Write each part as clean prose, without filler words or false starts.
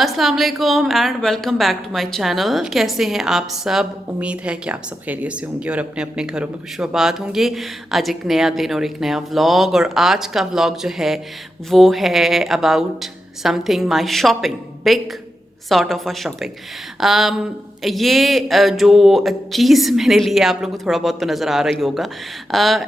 अस्सलाम वालेकुम and welcome back to my channel. कैसे हैं आप सब? उम्मीद है कि आप सब खैरियत से होंगे और अपने अपने घरों में खुशबाबाद होंगे। आज एक नया दिन और एक नया व्लॉग, और आज का व्लॉग जो है वो है about something my shopping, big sort of a shopping. जो चीज़ मैंने ली है, आप लोगों को थोड़ा बहुत तो नज़र आ रही होगा।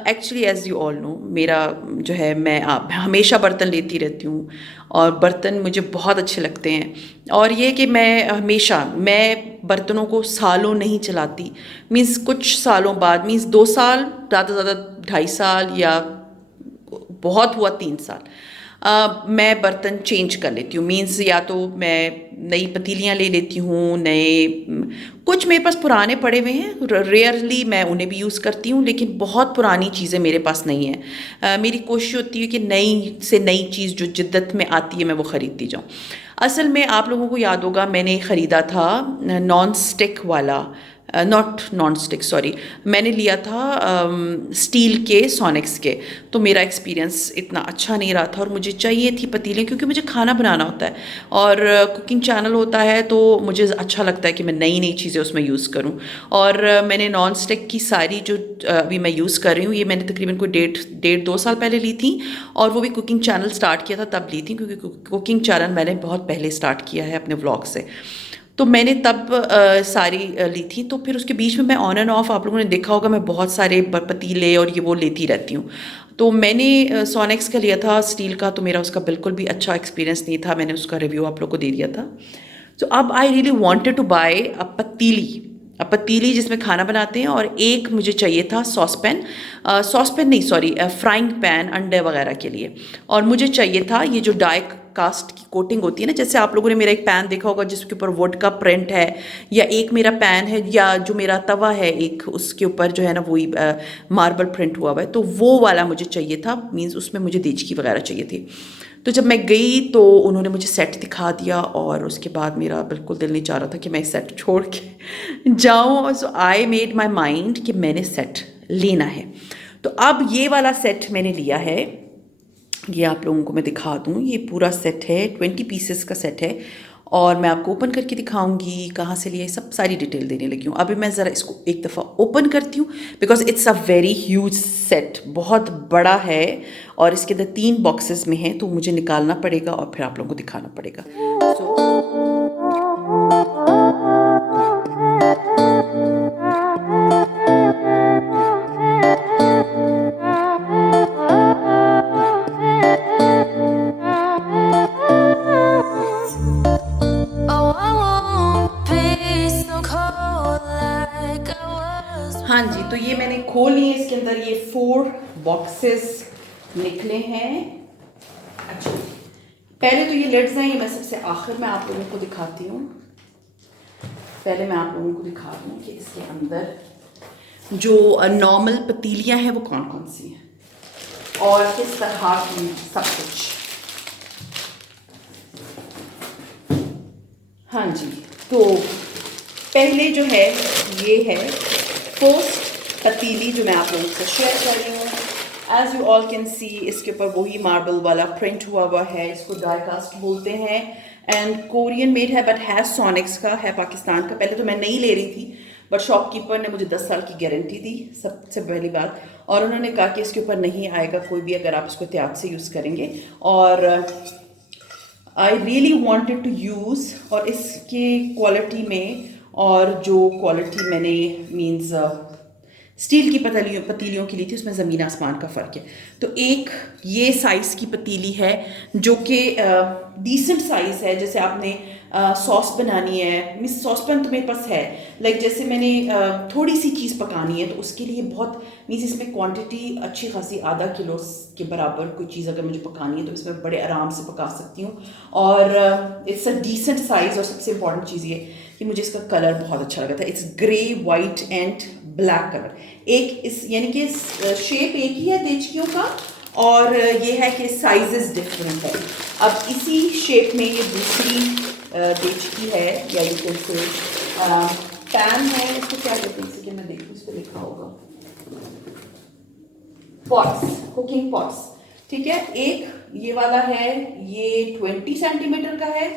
Actually as you all know, मेरा जो है मैं हमेशा बर्तन लेती रहती हूँ और बर्तन मुझे बहुत अच्छे लगते हैं। और ये कि मैं बर्तनों को सालों नहीं चलाती। मीन्स कुछ सालों बाद, मीन्स 2 साल, ज़्यादा से ज़्यादा 2.5 साल, या बहुत हुआ 3 साल, मैं बर्तन चेंज कर लेती हूँ। मीन्स या तो मैं नई पतीलियाँ ले लेती हूँ, कुछ मेरे पास पुराने पड़े हुए हैं, रेयरली मैं उन्हें भी यूज़ करती हूँ, लेकिन बहुत पुरानी चीज़ें मेरे पास नहीं है। मेरी कोशिश होती है कि नई से नई चीज़ जो जिद्दत में आती है मैं वो ख़रीदती जाऊँ। असल में आप लोगों को याद होगा, मैंने ख़रीदा था नॉन स्टिक वाला, नॉट नॉन स्टिक सॉरी, मैंने लिया था स्टील के सोनिक्स के। तो मेरा एक्सपीरियंस इतना अच्छा नहीं रहा था, और मुझे चाहिए थी पतीले, क्योंकि मुझे खाना बनाना होता है और कुकिंग चैनल होता है, तो मुझे अच्छा लगता है कि मैं नई नई चीज़ें उसमें यूज़ करूं। और मैंने नॉन स्टिक की सारी जो अभी मैं यूज़ कर रही हूँ, ये मैंने तकरीबन कोई 1.5 2 साल पहले ली थी, और वो भी कुकिंग चैनल स्टार्ट किया था तब ली थी, क्योंकि कुकिंग चैनल मैंने बहुत पहले स्टार्ट किया है अपने व्लॉग से। तो मैंने तब सारी ली थी। तो फिर उसके बीच में मैं ऑन एंड ऑफ, आप लोगों ने देखा होगा, मैं बहुत सारे पतीले और ये वो लेती रहती हूँ। तो मैंने सोनेक्स का लिया था स्टील का, तो मेरा उसका बिल्कुल भी अच्छा एक्सपीरियंस नहीं था। मैंने उसका रिव्यू आप लोग को दे दिया था। तो अब I really wanted to buy पतीली जिसमें खाना बनाते हैं, और एक मुझे चाहिए था सॉसपैन नहीं सॉरी, फ्राइंग पैन अंडे वगैरह के लिए। और मुझे चाहिए था ये जो डाई कास्ट की कोटिंग होती है ना, जैसे आप लोगों ने मेरा एक पैन देखा होगा जिसके ऊपर वुड का प्रिंट है, या एक मेरा पैन है, या जो मेरा तवा है एक, उसके ऊपर जो है ना वही मार्बल प्रिंट हुआ हुआ है, तो वो वाला मुझे चाहिए था। मीन्स उसमें मुझे देचकी वगैरह चाहिए थी। तो जब मैं गई तो उन्होंने मुझे सेट दिखा दिया, और उसके बाद मेरा बिल्कुल दिल नहीं चाह रहा था कि मैं इस सेट छोड़ के जाऊँ। सो आई मेड माई माइंड कि मैंने सेट लेना है। तो अब ये वाला सेट मैंने लिया है। ये आप लोगों को मैं दिखा दूँ, ये पूरा सेट है, 20 पीसेस का सेट है, और मैं आपको ओपन करके दिखाऊंगी कहाँ से लिया, सब सारी डिटेल देने लगी हूँ। अभी मैं ज़रा इसको एक दफ़ा ओपन करती हूँ, because it's a very huge set, बहुत बड़ा है, और इसके अंदर 3 बॉक्सेस में है, तो मुझे निकालना पड़ेगा और फिर आप लोगों को दिखाना पड़ेगा। हाँ जी, तो ये मैंने खोल लिए। इसके अंदर ये 4 बॉक्सेस निकले हैं। अच्छा, पहले तो ये लिड्स हैं, ये मैं सबसे आखिर में आप लोगों को दिखाती हूँ। पहले मैं आप लोगों को दिखा दूँ कि इसके अंदर जो नॉर्मल पतीलियाँ हैं वो कौन कौन सी हैं और किस तरह की सब कुछ। हाँ जी, तो पहले जो है ये है फर्स्ट पतीली जो मैं आप लोगों से शेयर कर रही हूँ। As you all can see, इसके ऊपर वही मार्बल वाला प्रिंट हुआ हुआ है। इसको डाई कास्ट बोलते हैं, एंड कोरियन मेड है, बट है सोनिक्स का, है पाकिस्तान का। पहले तो मैं नहीं ले रही थी, बट शॉपकीपर ने मुझे 10 साल की गारंटी दी, सबसे पहली बात, और उन्होंने कहा कि इसके ऊपर नहीं आएगा कोई भी अगर आप इसको एहतियात से यूज़ करेंगे। और I really wanted to use, और इसके क्वालिटी में, और जो क्वालिटी मैंने मीन्स स्टील की पतीलियों की ली थी, उसमें ज़मीन आसमान का फ़र्क है। तो एक ये साइज़ की पतीली है जो कि डिसेंट साइज़ है। जैसे आपने सॉस बनानी है, मिस सॉस पैन तो मेरे पास है, लाइक जैसे मैंने थोड़ी सी चीज़ पकानी है, तो उसके लिए बहुत मीन्स इसमें क्वांटिटी अच्छी खासी, आधा किलो के बराबर कोई चीज़ अगर मुझे पकानी है तो इसमें बड़े आराम से पका सकती हूँ। और इट्स अ डिसेंट साइज़, और सबसे इम्पॉर्टेंट चीज़ ये कि मुझे इसका कलर बहुत अच्छा लगा था। It's grey white and black colour. एक इस यानी कि शेप एक ही है देचकियों का, और ये है कि साइजेस डिफरेंट है। अब इसी शेप में ये दूसरी देचकी है, या ये कैसे पैन है, इसको क्या कहते हैं, इसे कि मैं देखूँ, इस पर लिखा होगा पॉट्स, कुकिंग पॉट्स। ठीक है, एक ये वाला है, ये 20 सेंटीमीटर का है,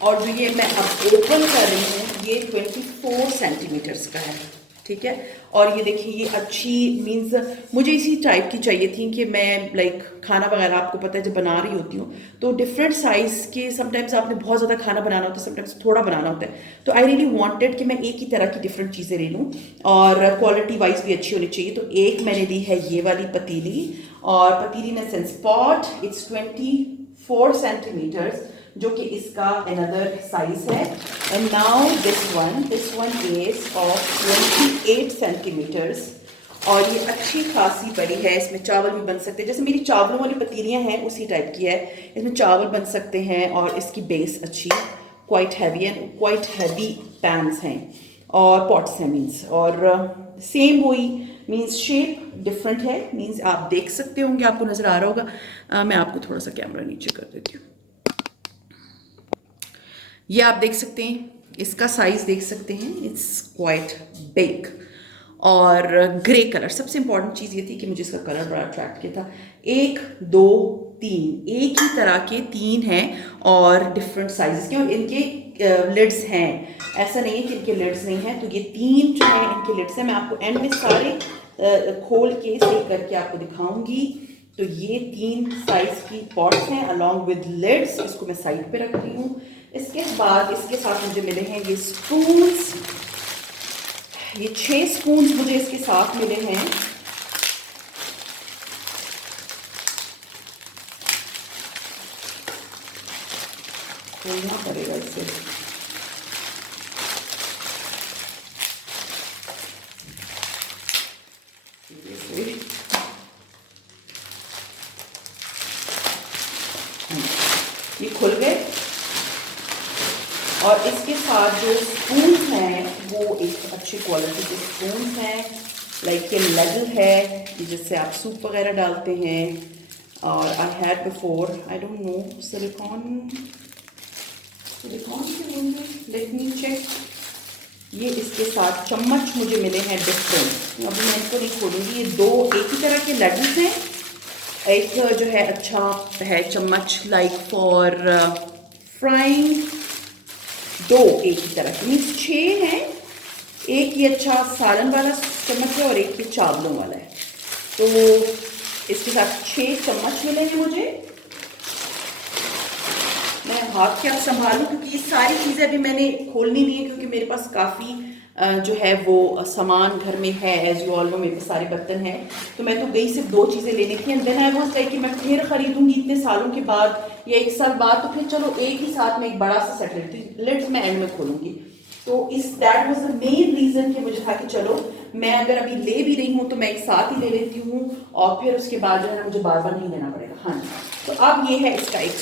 और जो ये मैं अब ओपन कर रही हूँ ये 24 सेंटीमीटर्स का है, ठीक है। और ये देखिए ये अच्छी मीन्स मुझे इसी टाइप की चाहिए थी कि मैं लाइक खाना वगैरह आपको पता है जब बना रही होती हूँ तो डिफरेंट साइज़ के समटाइम्स आपने बहुत ज़्यादा खाना बनाना होता है, समटाइम्स थोड़ा बनाना होता है, तो आई रियली वांटेड कि मैं एक ही तरह की डिफरेंट चीज़ें ले लूँ और क्वालिटी वाइज भी अच्छी होनी चाहिए। तो एक मैंने ली है ये वाली पतीली, और पतीली ने सेंस पॉट, इट्स 24 सेंटीमीटर्स, जो कि इसका अनदर साइज है। And now this one is of 28 centimetres, और ये अच्छी खासी बड़ी है, इसमें चावल भी बन सकते हैं, जैसे मेरी चावलों वाली पतीलियां हैं उसी टाइप की है, इसमें चावल बन सकते हैं। और इसकी बेस अच्छी quite heavy and quite heavy pans हैं और पॉट्स हैं मीन्स, और सेम वही मीन्स शेप डिफरेंट है, मीन्स आप देख सकते होंगे, आपको नज़र आ रहा होगा। मैं आपको थोड़ा सा कैमरा नीचे कर देती हूँ, ये आप देख सकते हैं, इसका साइज देख सकते हैं, इट्स क्वाइट बिग। और ग्रे कलर, सबसे इंपॉर्टेंट चीज़ ये थी कि मुझे इसका कलर बड़ा अट्रैक्ट किया था। 1 2 3 एक ही तरह के 3 हैं और डिफरेंट साइजेस के, और इनके लिड्स हैं, ऐसा नहीं है कि इनके लिड्स नहीं हैं। तो ये 3 जो हैं इनके लिड्स हैं, मैं आपको एंड में सारे खोल के सही करके आपको दिखाऊंगी। तो ये 3 साइज की पॉट्स हैं अलॉन्ग विद लिड्स, इसको मैं साइड पे रख रही हूँ। इसके बाद इसके साथ मुझे मिले हैं ये स्पून्स, ये 6 स्पून्स मुझे इसके साथ मिले हैं। खोलना पड़ेगा इसे, ये खुल गए। और इसके साथ जो स्पून्स हैं वो एक अच्छी क्वालिटी के स्पून्स हैं, लाइक ये लेडल है जिससे आप सूप वगैरह डालते हैं। और I had before, I don't know, silicon let me check. ये इसके साथ चम्मच मुझे मिले हैं डिफरेंट, अभी मैं इसको नहीं खोलूँगी। ये 2 एक ही तरह के लेडल्स हैं, एक जो है अच्छा है चम्मच लाइक फॉर फ्राइंग, 2 एक ही तरह के मीन्स 6 हैं। एक ये अच्छा सालन वाला चम्मच है और एक ये चावलों वाला है। तो इसके साथ 6 चम्मच मिले हैं मुझे। मैं हाथ क्या संभालूं क्योंकि ये सारी चीज़ें अभी मैंने खोलनी नहीं है, क्योंकि मेरे पास काफ़ी जो है वो सामान घर में है, एज यू ऑल नो मेरे पास सारे बर्तन हैं। तो मैं तो गई सिर्फ 2 चीज़ें लेने थी, and then I was like कि मैं फिर खरीदूंगी इतने सालों के बाद या 1 साल बाद, तो फिर चलो एक ही साथ में एक बड़ा सा सेट लेती हूँ, लिड्स मैं एंड में खोलूंगी। तो इस that was the main reason कि मुझे था कि चलो मैं अगर अभी ले भी रही हूँ तो मैं एक साथ ही ले लेती हूँ, और फिर उसके बाद जो है मुझे बार बार नहीं लेना पड़ेगा। हाँ जी, तो अब ये है इसका एक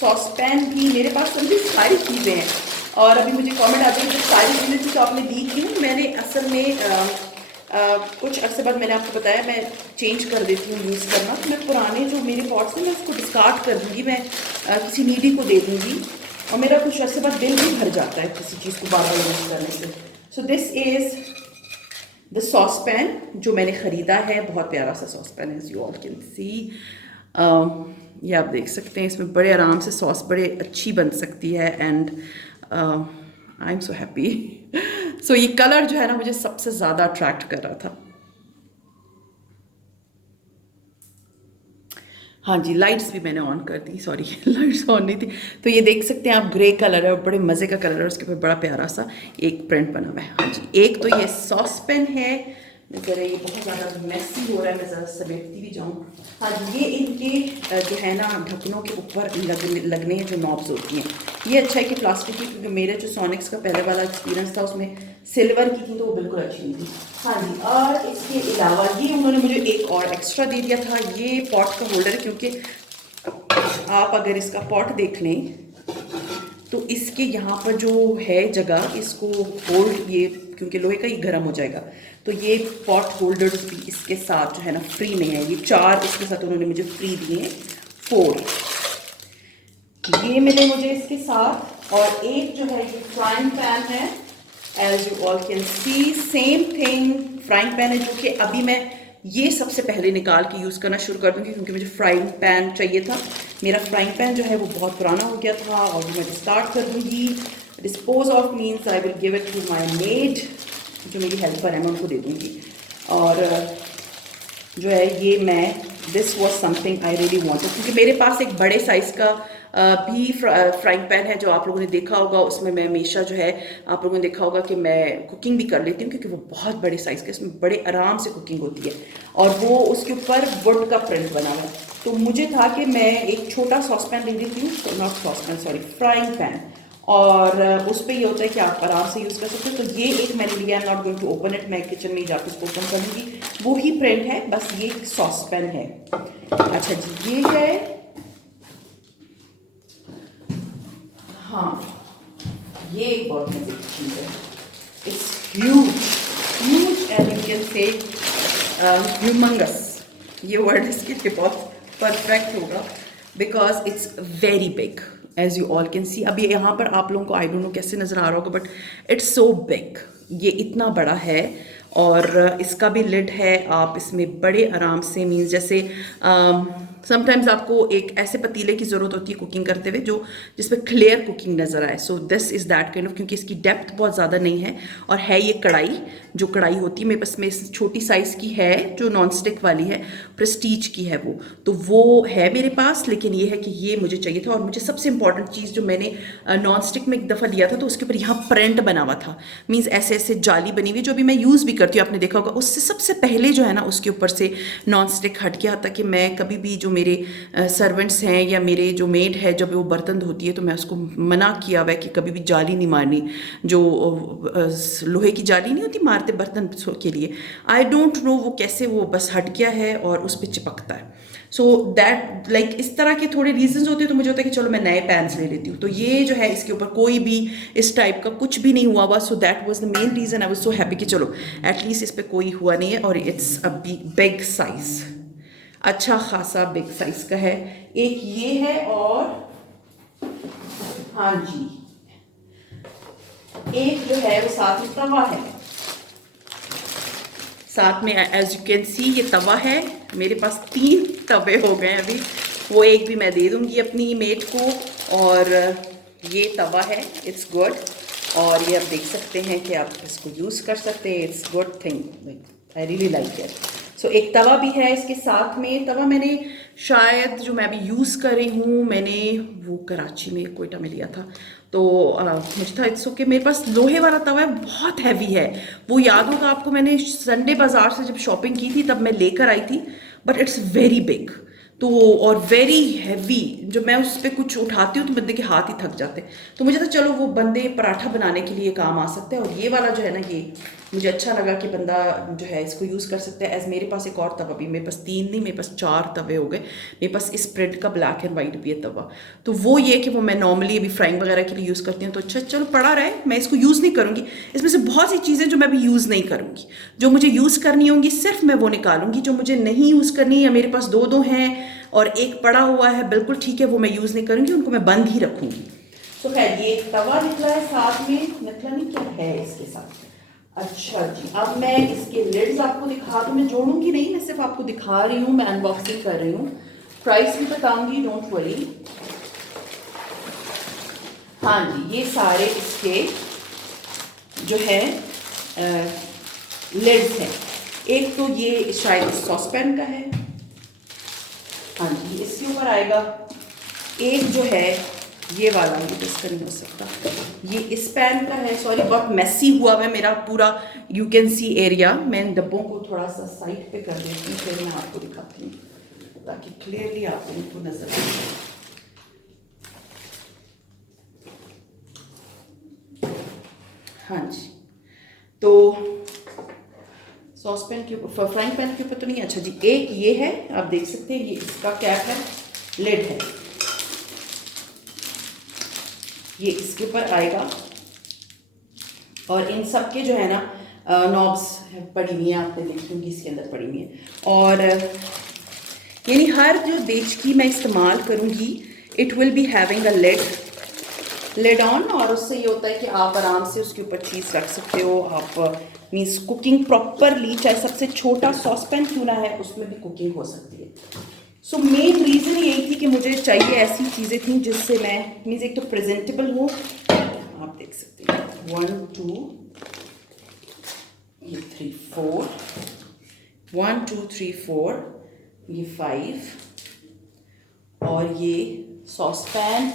सॉसपैन भी मेरे पास सभी सारी चीज़ें हैं। और अभी मुझे कमेंट आते हैं कि सारी चीज़ें जो आपने दी क्यों, मैंने असल में कुछ अर्से बाद मैंने आपको बताया मैं चेंज कर देती हूँ यूज़ करना, तो मैं पुराने जो मेरे पॉट्स हैं मैं उसको डिस्कार्ड कर दूँगी, मैं किसी नीडी को दे दूँगी, और मेरा कुछ अर्से बाद बिल भी भर जाता है किसी चीज़ को बार बार यूज़ करने से। So this is the saucepan जो मैंने ख़रीदा है, बहुत प्यारा सा सॉसपैन है, यू ऑल कैन सी। ये आप देख सकते हैं, इसमें बड़े आराम से सॉस बड़े अच्छी बन सकती है, and I am so happy. So ये कलर जो है ना मुझे सबसे ज़्यादा अट्रैक्ट कर रहा था। हाँ जी, लाइट्स भी मैंने ऑन कर दी, सॉरी लाइट्स ऑन नहीं थी। तो ये देख सकते हैं आप, ग्रे कलर है और बड़े मज़े का कलर है, उसके ऊपर बड़ा प्यारा सा एक प्रिंट बना हुआ है। हाँ जी, एक तो ये सॉसपैन है, ज़रा ये बहुत ज़्यादा मैसी हो रहा है, मैं ज़रा समेटती भी जाऊँ। हाँ जी, ये इनके जो है ना ढक्कनों के ऊपर लगने हैं जो नॉब्स होती हैं, ये अच्छा है कि प्लास्टिक की, क्योंकि मेरे जो सोनिक्स का पहले वाला एक्सपीरियंस था उसमें सिल्वर की थी तो वो बिल्कुल अच्छी नहीं थी। हाँ जी, और इसके अलावा ये उन्होंने मुझे एक और एक्स्ट्रा दे दिया था, ये पॉट का होल्डर है, क्योंकि आप अगर इसका पॉट देख लें तो इसके यहाँ पर जो है जगह, इसको होल्ड, ये क्योंकि लोहे का ही गर्म हो जाएगा, तो ये पॉट होल्डर्स भी इसके साथ जो है ना फ्री में है। ये 4 इसके साथ उन्होंने मुझे फ्री दिए, 4 ये मिले मुझे इसके साथ। और एक जो है ये फ्राइंग पैन है, as you all can see, same thing frying pan है, जो कि अभी मैं ये सबसे पहले निकाल के यूज़ करना शुरू कर दूँगी क्योंकि मुझे फ्राइंग पैन चाहिए था। मेरा फ्राइंग पैन जो है वो बहुत पुराना हो गया था और मैं स्टार्ट कर दूँगी। Dispose of means I will give it to my maid, जो मेरी हेल्पर है मैं उनको दे दूँगी। और जो है ये मैं this was something I really wanted, क्योंकि मेरे पास एक बड़े साइज़ का भी फ्राइंग पैन है जो आप लोगों ने देखा होगा। उसमें मैं हमेशा जो है आप लोगों ने देखा होगा कि मैं कुकिंग भी कर लेती हूँ क्योंकि वो बहुत बड़े साइज़ का, इसमें बड़े आराम से कुकिंग होती है और वो उसके ऊपर वुड का प्रिंट बना हुआ है। तो मुझे था कि मैं एक छोटा सॉसपैन ले लेती हूँ, not saucepan sorry frying pan, और उस पर ये होता है कि आप आराम से यूज़ कर सकते हो। तो ये एक मैंने लिया, I am not going to open it, मैं किचन में जाकर इसको ओपन करूँगी, वो ही प्रिंट है, बस ये सॉस पैन है। अच्छा जी ये है, हाँ ये एक बहुत मजे की चीज़ है, it's huge and you can say humongous, ये वर्ड इसके लिए बहुत परफेक्ट होगा because it's very big as you all can see. अभी यहाँ पर आप लोगों को आई डोंट नो कैसे नज़र आ रहा होगा बट इट्स सो बिग, ये इतना बड़ा है और इसका भी लिड है। आप इसमें बड़े आराम से मीन्स जैसे समटाइम्स आपको एक ऐसे पतीले की ज़रूरत होती है कुकिंग करते हुए जो जिसमें क्लियर कुकिंग नज़र आए। So this is that kind of, क्योंकि इसकी डेप्थ बहुत ज़्यादा नहीं है और है ये कढ़ाई, जो कढ़ाई होती है मेरे पास में छोटी साइज़ की है जो नॉन स्टिक वाली है, प्रेस्टीज की है वो, तो वो है मेरे पास। लेकिन ये है कि ये मुझे चाहिए था और मुझे सबसे इंपॉर्टेंट चीज़ जो मैंने नॉन स्टिक में एक दफ़ा लिया था तो उसके ऊपर यहाँ प्रिंट बना हुआ था, मीन्स ऐसे ऐसे जाली बनी हुई जो भी मैं यूज़ भी करती हूँ, आपने देखा होगा। उससे सबसे पहले जो है ना उसके ऊपर से नॉन स्टिक हट गया, ताकि मैं कभी भी जो मेरे सर्वेंट्स हैं या मेरे जो मेड है जब वो बर्तन धोती है तो मैं उसको मना किया हुआ है कि कभी भी जाली नहीं मारनी, जो लोहे की जाली नहीं होती मारते बर्तन के लिए। आई डोंट नो वो कैसे वो बस हट गया है और उस पर चिपकता है। सो दैट लाइक इस तरह के थोड़े रीजंस होते हैं, तो मुझे होता है कि चलो मैं नए पैन्स ले लेती हूँ। तो ये जो है इसके ऊपर कोई भी इस टाइप का कुछ भी नहीं हुआ हुआ, so that was the main reason. I was so happy कि चलो एटलीस्ट इस पर कोई हुआ नहीं है और इट्स अ बिग साइज, अच्छा खासा बिग साइज का है। एक ये है और हाँ जी एक जो है वो साथ में तवा है, साथ में एज यू कैन सी ये तवा है। मेरे पास 3 तवे हो गए अभी, वो एक भी मैं दे दूंगी अपनी मेट को। और ये तवा है, इट्स गुड, और ये आप देख सकते हैं कि आप इसको यूज़ कर सकते हैं, it's good thing, I really like it. So एक तवा भी है इसके साथ में। तवा मैंने शायद जो मैं अभी यूज़ कर रही हूँ मैंने वो कराची में कोयटा में लिया था, तो मुझे था इट्स ओके। मेरे पास लोहे वाला तवा है, बहुत हैवी है, वो याद होगा आपको, मैंने संडे बाज़ार से जब शॉपिंग की थी तब मैं लेकर आई थी, बट इट्स वेरी बिग तो और वेरी हैवी। जब मैं उस पर कुछ उठाती हूँ तो बंदे के हाथ ही थक जाते हैं, तो मुझे तो चलो वो बंदे पराठा बनाने के लिए काम आ सकते हैं। और ये वाला जो है ना ये मुझे अच्छा लगा कि बंदा जो है इसको यूज़ कर सकता है। एज मेरे पास एक और तवा भी, मेरे पास 3 नहीं मेरे पास 4 तवे हो गए। मेरे पास इस प्रिंट का ब्लैक एंड वाइट भी है तवा, तो वो ये कि वो मैं नॉर्मली अभी फ्राइंग वगैरह के लिए यूज़ करती हूँ, तो अच्छा चलो पड़ा रहे, मैं इसको यूज़ नहीं करूँगी। इसमें से बहुत सी चीज़ें जो मैं अभी यूज़ नहीं करूँगी, जो मुझे यूज़ करनी होंगी सिर्फ मैं वो निकालूंगी, जो मुझे नहीं यूज़ करनी या मेरे पास 2 हैं और एक पड़ा हुआ है बिल्कुल ठीक है, वो मैं यूज़ नहीं करूँगी, उनको मैं बंद ही रखूँगी। तो खैर ये तवा निकला है, साथ में निकला नहीं क्या है इसके साथ। अच्छा जी अब मैं इसके लिड्स आपको दिखा दूँ, मैं जोड़ूंगी नहीं, मैं सिर्फ आपको दिखा रही हूँ, मैं अनबॉक्सिंग कर रही हूँ, प्राइस भी बताऊंगी, डोंट वरी। हाँ जी ये सारे इसके जो है लिड्स हैं। एक तो ये शायद सॉसपैन का है, हाँ जी इसके ऊपर आएगा। एक जो है ये वाला, ये इसका नहीं हो सकता, ये इस पैन का है। सॉरी बहुत मैसी हुआ है मेरा पूरा यू कैन सी एरिया। मैं इन डब्बों को थोड़ा सा साइड पे कर देती हूँ, फिर मैं आपको दिखाती हूँ ताकि क्लियरली आपको इनको नजर आए। हाँ जी तो सॉसपैन के ऊपर, फ्राइंग पैन के ऊपर तो नहीं। अच्छा जी एक ये है, आप देख सकते हैं, ये इसका कैप है, लिड है, ये इसके ऊपर आएगा। और इन सब के जो है ना नॉब्स पड़ी हुई हैं, आपने देखी होंगी इसके अंदर पड़ी हुई हैं। और यानी हर जो देचकी मैं इस्तेमाल करूँगी it will be having a lid, lid on, और उससे ये होता है कि आप आराम से उसके ऊपर चीज़ रख सकते हो। आप मीन्स कुकिंग प्रॉपरली, चाहे सबसे छोटा सॉसपैन क्यों ना है उसमें भी कुकिंग हो सकती है। सो मेन रीज़न यही थी कि मुझे चाहिए ऐसी चीज़ें थी जिससे मैं मीन्स एक तो प्रेजेंटेबल हूँ। आप देख सकते हैं 1 2 ये 3 4 1 2 3 4 ये 5 और ये सॉसपैन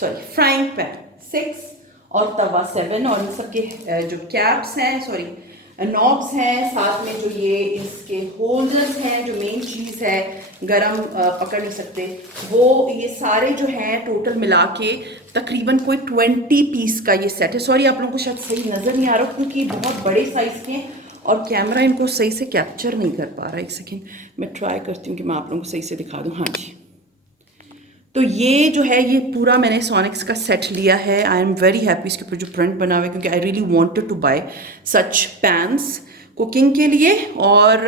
सॉरी फ्राइंग पैन 6 और तवा 7 और इन सब के जो कैप्स हैं सॉरी नॉब्स हैं, साथ में जो ये इसके होल्डर्स हैं, जो मेन चीज़ है गरम पकड़ नहीं सकते वो, ये सारे जो हैं टोटल मिला के तकरीबन कोई 20 पीस का ये सेट है। सॉरी आप लोगों को शायद सही नज़र नहीं आ रहा क्योंकि बहुत बड़े साइज़ के हैं और कैमरा इनको सही से कैप्चर नहीं कर पा रहा। एक सेकेंड मैं ट्राई करती हूँ कि मैं आप लोगों को सही से दिखा दूँ। हाँ जी, तो ये जो है ये पूरा मैंने सोनिक्स का सेट लिया है। आई एम वेरी हैप्पी इसके ऊपर जो प्रिंट बना हुआ है क्योंकि I really wanted to buy such pans cooking के लिए। और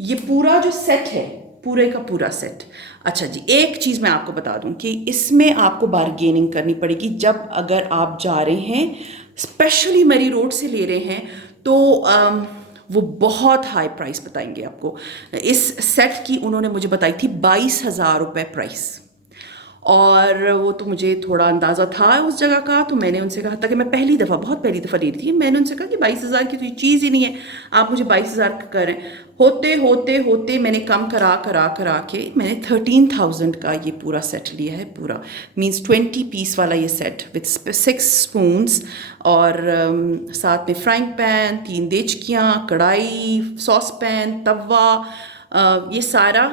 ये पूरा जो सेट है पूरे का पूरा सेट। अच्छा जी, एक चीज़ मैं आपको बता दूं कि इसमें आपको बारगेनिंग करनी पड़ेगी जब अगर आप जा रहे हैं, स्पेशली मरी रोड से ले रहे हैं तो वो बहुत हाई प्राइस बताएंगे आपको। इस सेट की उन्होंने मुझे बताई थी 22,000 रुपये प्राइस, और वो तो मुझे थोड़ा अंदाज़ा था उस जगह का, तो मैंने उनसे कहा था कि मैं बहुत पहली दफ़ा ले रही थी। मैंने उनसे कहा कि 22,000 की तो ये चीज़ ही नहीं है, आप मुझे 22,000 का करें। होते होते होते मैंने कम करा के मैंने 13,000 का ये पूरा सेट लिया है। पूरा मीन्स 20 पीस वाला ये सेट विथ 6 स्पून्स और साथ में फ्राइंग पैन, 3 देचकियाँ, कढ़ाई, सॉस पैन, तवा, ये सारा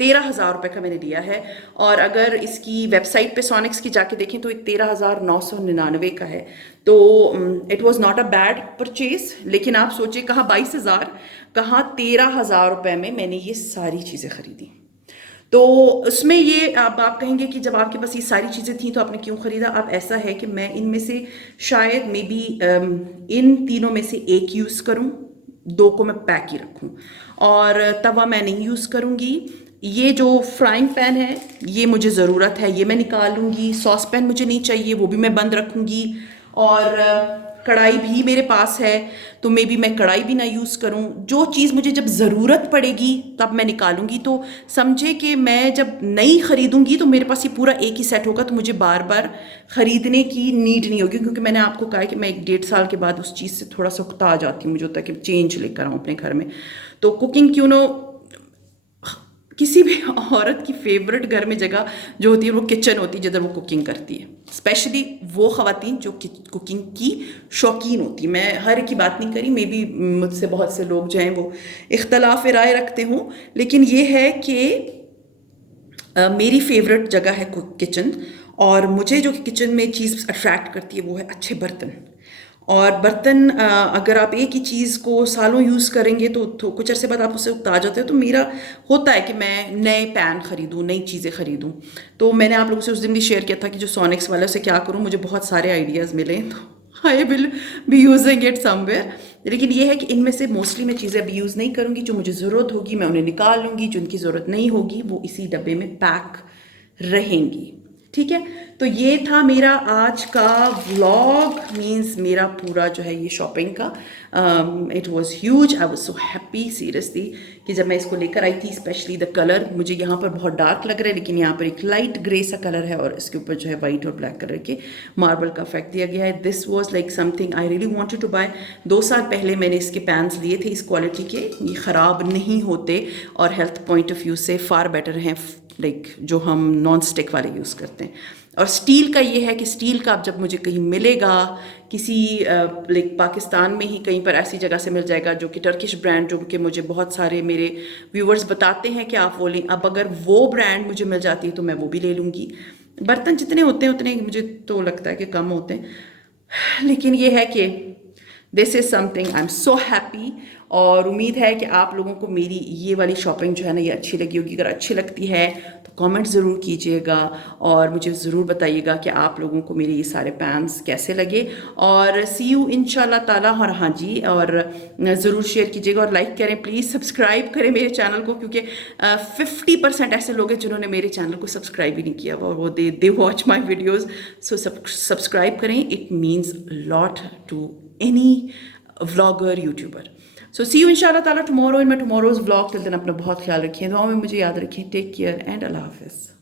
13,000 रुपये का मैंने लिया है। और अगर इसकी वेबसाइट पे सोनिक्स की जाके देखें तो ये 13,999 का है। तो it was not a bad purchase. लेकिन आप सोचिए कहाँ 22,000 कहाँ 13,000 रुपये में मैंने ये सारी चीज़ें खरीदी। तो उसमें ये आप कहेंगे कि जब आपके पास ये सारी चीज़ें थी तो आपने क्यों ख़रीदा। अब ऐसा है कि मैं इनमें से शायद मे बी इन तीनों में से एक यूज़ करूँ, 2 को मैं पैक ही रखूँ, और तवा मैं नहीं यूज़ करूँगी। ये जो फ्राइंग पैन है ये मुझे ज़रूरत है, ये मैं निकाल लूँगी। सॉस पैन मुझे नहीं चाहिए, वो भी मैं बंद रखूँगी। और कढ़ाई भी मेरे पास है तो मे बी मैं कढ़ाई भी ना यूज़ करूँ। जो चीज़ मुझे जब ज़रूरत पड़ेगी तब मैं निकालूंगी। तो समझे कि मैं जब नई ख़रीदूँगी तो मेरे पास ये पूरा एक ही सेट होगा, तो मुझे बार बार ख़रीदने की नीड नहीं होगी। क्योंकि मैंने आपको कहा है कि मैं 1-1.5 साल के बाद उस चीज़ से थोड़ा सा उकता आ जाती हूँ, मुझे होता है कि चेंज लेकर आऊँ अपने घर में। तो कुकिंग क्यों नो किसी भी औरत की फेवरेट घर में जगह जो होती है वो किचन होती है जिधर वो कुकिंग करती है, स्पेशली वो ख़वातीन जो कुकिंग की शौकीन होती है। मैं हर एक की बात नहीं करी, मे बी मुझसे बहुत से लोग जो हैं वो इख्तलाफ राय रखते हों, लेकिन ये है कि मेरी फेवरेट जगह है किचन। और मुझे जो किचन में चीज़ अट्रैक्ट करती है वो है अच्छे बर्तन। और बर्तन अगर आप एक ही चीज़ को सालों यूज़ करेंगे तो कुछ अरसे बाद आप उससे उगता जाते हो। तो मेरा होता है कि मैं नए पैन ख़रीदूँ, नई चीज़ें ख़रीदूँ। तो मैंने आप लोगों से उस दिन भी शेयर किया था कि जो सोनिक्स वाला उसे क्या करूँ, मुझे बहुत सारे आइडियाज़ मिले, तो I will be using it somewhere. लेकिन ये है कि इनमें से मोस्टली मैं चीज़ें अभी यूज़ नहीं करूँगी। जो मुझे ज़रूरत होगी मैं उन्हें निकाल लूँगी, जो उनकी ज़रूरत नहीं होगी वो इसी डब्बे में पैक रहेंगी। ठीक है, तो ये था मेरा आज का व्लॉग, मीन्स मेरा पूरा जो है ये शॉपिंग का। It was huge, I was so happy seriously कि जब मैं इसको लेकर आई थी। स्पेशली द कलर, मुझे यहाँ पर बहुत डार्क लग रहा है लेकिन यहाँ पर एक लाइट ग्रे सा कलर है और इसके ऊपर जो है वाइट और ब्लैक कलर के मार्बल का इफेक्ट दिया गया है। This was like something I really wanted to buy. 2 साल पहले मैंने इसके पैन्स लिए थे इस क्वालिटी के, ये ख़राब नहीं होते और हेल्थ पॉइंट ऑफ व्यू से फ़ार बेटर हैं लाइक जो हम नॉन स्टिक वाले यूज़ करते हैं। और स्टील का ये है कि स्टील का अब जब मुझे कहीं मिलेगा किसी लाइक पाकिस्तान में ही कहीं पर ऐसी जगह से मिल जाएगा जो कि टर्किश ब्रांड, जो कि मुझे बहुत सारे मेरे व्यूवर्स बताते हैं कि आप वो लें। अब अगर वो ब्रांड मुझे मिल जाती है तो मैं वो भी ले लूँगी। बर्तन जितने होते हैं उतने मुझे तो लगता है कि कम होते हैं, लेकिन ये है कि this is something I am so happy. और उम्मीद है कि आप लोगों को मेरी ये वाली शॉपिंग जो है ना ये अच्छी लगी होगी। अगर अच्छी लगती है तो कमेंट ज़रूर कीजिएगा और मुझे ज़रूर बताइएगा कि आप लोगों को मेरे ये सारे पैन्स कैसे लगे। और सी यू इंशाल्लाह ताला। और हाँ जी, और ज़रूर शेयर कीजिएगा और लाइक करें, प्लीज़ सब्सक्राइब करें मेरे चैनल को, क्योंकि 50% ऐसे लोग हैं जिन्होंने मेरे चैनल को सब्सक्राइब ही नहीं किया हुआ, और वो they watch my videos. So subscribe करें, it means lot to any vlogger, YouTuber. So see you इंशाल्लाह ताला tomorrow in my tomorrow's vlog. Till then अपना बहुत ख्याल रखिए, दुआओं में मुझे याद रखिए। टेक केयर एंड अल्लाह हाफिज़।